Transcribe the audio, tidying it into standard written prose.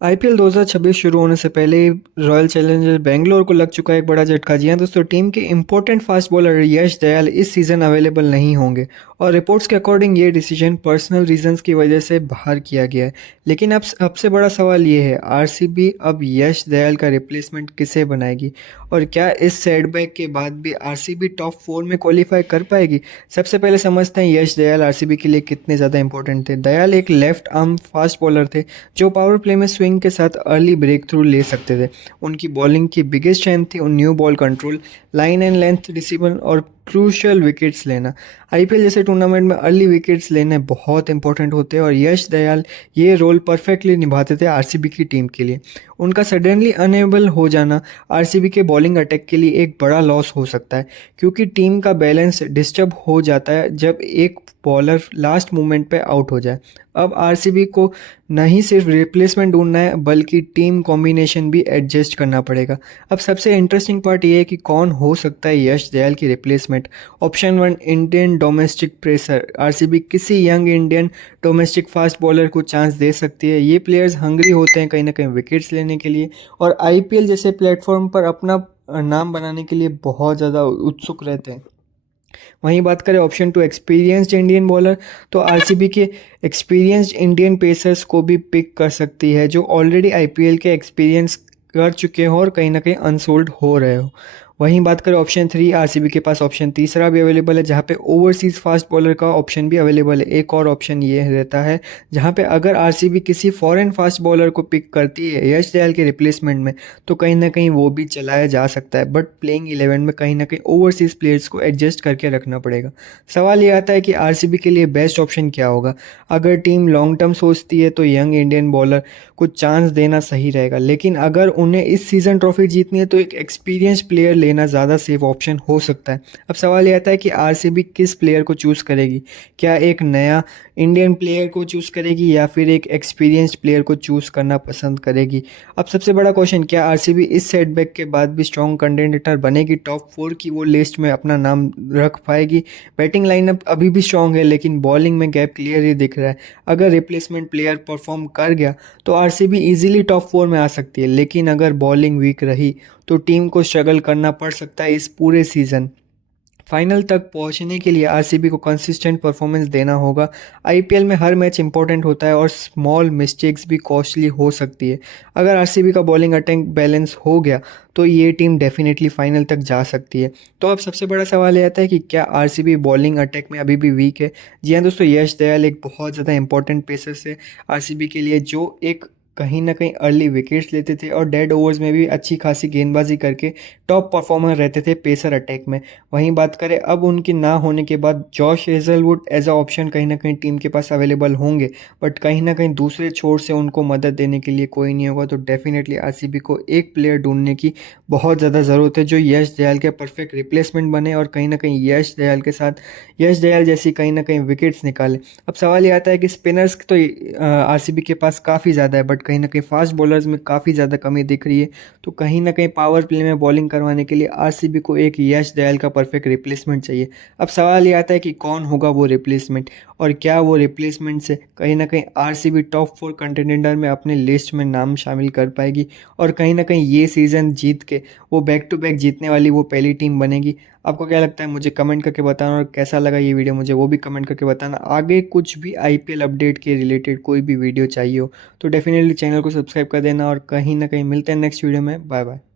IPL 2026 शुरू होने से पहले ही रॉयल चैलेंजर्स बेंगलोर को लग चुका है एक बड़ा झटका। जी हाँ दोस्तों, टीम के इंपॉर्टेंट फास्ट बॉलर यश दयाल इस सीज़न अवेलेबल नहीं होंगे और रिपोर्ट्स के अकॉर्डिंग ये डिसीजन पर्सनल रीजंस की वजह से बाहर किया गया है। लेकिन अब सबसे बड़ा सवाल ये है, आरसीबी अब यश दयाल का रिप्लेसमेंट किसे बनाएगी और क्या इस सेटबैक के बाद भी आरसीबी टॉप 4 में क्वालिफाई कर पाएगी। सबसे पहले समझते हैं यश दयाल आरसीबी के लिए कितने ज़्यादा इंपॉर्टेंट थे। दयाल एक लेफ्ट आर्म फास्ट बॉलर थे जो पावर प्ले में स्विंग के साथ अर्ली ब्रेक थ्रू ले सकते थे। उनकी बॉलिंग की बिगेस्ट स्ट्रेंथ थी new ball control, line and length decision और क्रूशियल विकेट्स लेना। आईपीएल जैसे टूर्नामेंट में अर्ली विकेट्स लेने बहुत इंपॉर्टेंट होते हैं और यश दयाल ये रोल परफेक्टली निभाते थे आरसीबी की टीम के लिए। उनका सडनली अनेबल हो जाना आरसीबी के बॉलिंग अटैक के लिए एक बड़ा लॉस हो सकता है, क्योंकि टीम का बैलेंस डिस्टर्ब हो जाता है जब एक बॉलर लास्ट मोमेंट पे आउट हो जाए। अब आरसीबी को नहीं सिर्फ रिप्लेसमेंट ढूंढना है बल्कि टीम कॉम्बिनेशन भी एडजस्ट करना पड़ेगा। अब सबसे इंटरेस्टिंग पार्ट ये है कि कौन हो सकता है यश दयाल की replacement. Option 1, Indian domestic pacer. RCB किसी young Indian domestic fast bowler को चांस दे सकती है। ये प्लेयर्स हंग्री होते हैं कहीं ना कहीं विकेट्स लेने के लिए और आईपीएल जैसे प्लेटफॉर्म पर अपना नाम बनाने के लिए बहुत ज़्यादा उत्सुक रहते हैं। वहीं बात करें ऑप्शन 2, एक्सपीरियंस्ड इंडियन बॉलर, तो आरसीबी के एक्सपीरियंस्ड इंडियन पेसर्स को भी पिक कर सकती है जो ऑलरेडी आईपीएल के एक्सपीरियंस कर चुके हो और कहीं ना कहीं अनसोल्ड हो रहे हो। वहीं बात करें ऑप्शन 3, आरसीबी के पास ऑप्शन तीसरा भी अवेलेबल है जहाँ पे ओवरसीज़ फास्ट बॉलर का ऑप्शन भी अवेलेबल है। एक और ऑप्शन ये रहता है जहाँ पे अगर आरसीबी किसी फॉरेन फास्ट बॉलर को पिक करती है यश दयाल के रिप्लेसमेंट में तो कहीं ना कहीं वो भी चलाया जा सकता है, बट प्लेइंग 11 में कहीं ना कहीं ओवरसीज़ प्लेयर्स को एडजस्ट करके रखना पड़ेगा। सवाल ये आता है कि आरसीबी के लिए बेस्ट ऑप्शन क्या होगा। अगर टीम लॉन्ग टर्म सोचती है तो यंग इंडियन बॉलर को चांस देना सही रहेगा, लेकिन अगर उन्हें इस सीज़न ट्रॉफी जीतनी है तो एक एक्सपीरियंस प्लेयर लेना ज़्यादा सेफ ऑप्शन हो सकता है। अब सवाल ये आता है कि आरसीबी किस प्लेयर को चूज़ करेगी। क्या एक नया इंडियन प्लेयर को चूज़ करेगी या फिर एक एक्सपीरियंस्ड प्लेयर को चूज़ करना पसंद करेगी। अब सबसे बड़ा क्वेश्चन, क्या आरसीबी इस सेटबैक के बाद भी स्ट्रॉन्ग कंटेंडर बनेगी, टॉप 4 की वो लिस्ट में अपना नाम रख पाएगी। बैटिंग लाइनअप अभी भी स्ट्रॉन्ग है लेकिन बॉलिंग में गैप क्लियर ही दिख रहा है। अगर रिप्लेसमेंट प्लेयर परफॉर्म कर गया तो आरसीबी इजीली टॉप 4 में आ सकती है, लेकिन अगर बॉलिंग वीक रही तो टीम को स्ट्रगल करना पड़ सकता है इस पूरे सीज़न। फाइनल तक पहुंचने के लिए आरसीबी को कंसिस्टेंट परफॉर्मेंस देना होगा। आईपीएल में हर मैच इंपॉर्टेंट होता है और स्मॉल मिस्टेक्स भी कॉस्टली हो सकती है। अगर आरसीबी का बॉलिंग अटैक बैलेंस हो गया तो ये टीम डेफिनेटली फाइनल तक जा सकती है। तो अब सबसे बड़ा सवाल ये आता है कि क्या आरसीबी बॉलिंग अटैक में अभी भी वीक है। जी हाँ दोस्तों, यश दयाल एक बहुत ज़्यादा इंपॉर्टेंट पेसर है आरसीबी के लिए जो एक कहीं ना कहीं अर्ली विकेट्स लेते थे और डेड ओवर्स में भी अच्छी खासी गेंदबाजी करके टॉप परफॉर्मर रहते थे पेसर अटैक में। वहीं बात करें अब उनके ना होने के बाद Josh Hazlewood as a option कहीं ना कहीं टीम के पास अवेलेबल होंगे, बट कहीं ना कहीं दूसरे छोर से उनको मदद देने के लिए कोई नहीं होगा। तो डेफिनेटली आरसीबी को एक प्लेयर ढूंढने की बहुत ज़्यादा ज़रूरत है जो यश दयाल के परफेक्ट रिप्लेसमेंट बने और कहीं ना कहीं यश दयाल के साथ यश दयाल जैसी कहीं ना कहीं विकेट्स निकाले। अब सवाल ये आता है कि स्पिनर्स तो आरसीबी के पास काफ़ी ज़्यादा है बट कहीं ना कहीं फास्ट बॉलर्स में काफ़ी ज़्यादा कमी दिख रही है। तो कहीं ना कहीं पावर प्ले में बॉलिंग करवाने के लिए आरसीबी को एक यश दयाल का परफेक्ट रिप्लेसमेंट चाहिए। अब सवाल ये आता है कि कौन होगा वो रिप्लेसमेंट और क्या वो रिप्लेसमेंट से कहीं ना कहीं आरसीबी टॉप 4 कंटेंडर में अपने लिस्ट में नाम शामिल कर पाएगी और कहीं ना कहीं ये सीज़न जीत के वो बैक टू बैक जीतने वाली वो पहली टीम बनेगी। आपको क्या लगता है मुझे कमेंट करके बताना, और कैसा लगा ये वीडियो मुझे वो भी कमेंट करके बताना। आगे कुछ भी आईपीएल अपडेट के रिलेटेड कोई भी वीडियो चाहिए हो तो डेफिनेटली चैनल को सब्सक्राइब कर देना और कहीं ना कहीं मिलते हैं नेक्स्ट वीडियो में। Bye bye.